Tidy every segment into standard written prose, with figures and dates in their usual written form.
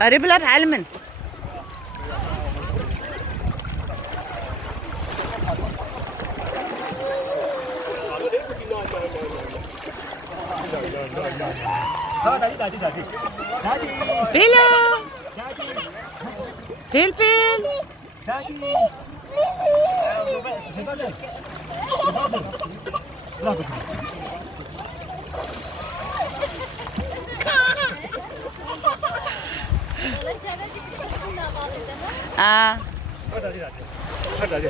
قريب لا تعلمن. بيلو بيل بيل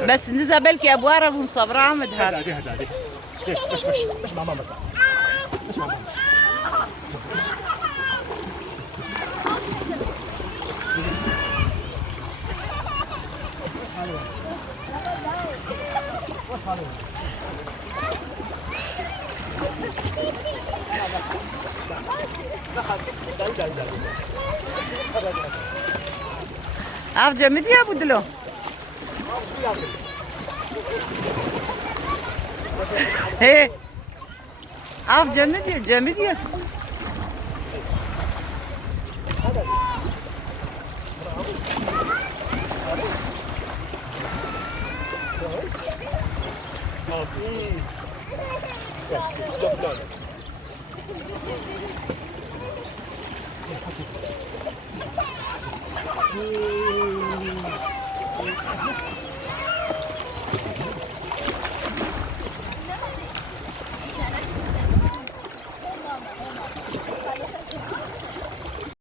بس نزل بالك ابو عرب ومصبره عمد هذا. مش مع ماما. مش مع ماما. عارف جمد يا ابو دلو. ايه عارف جمد يا جمد يا.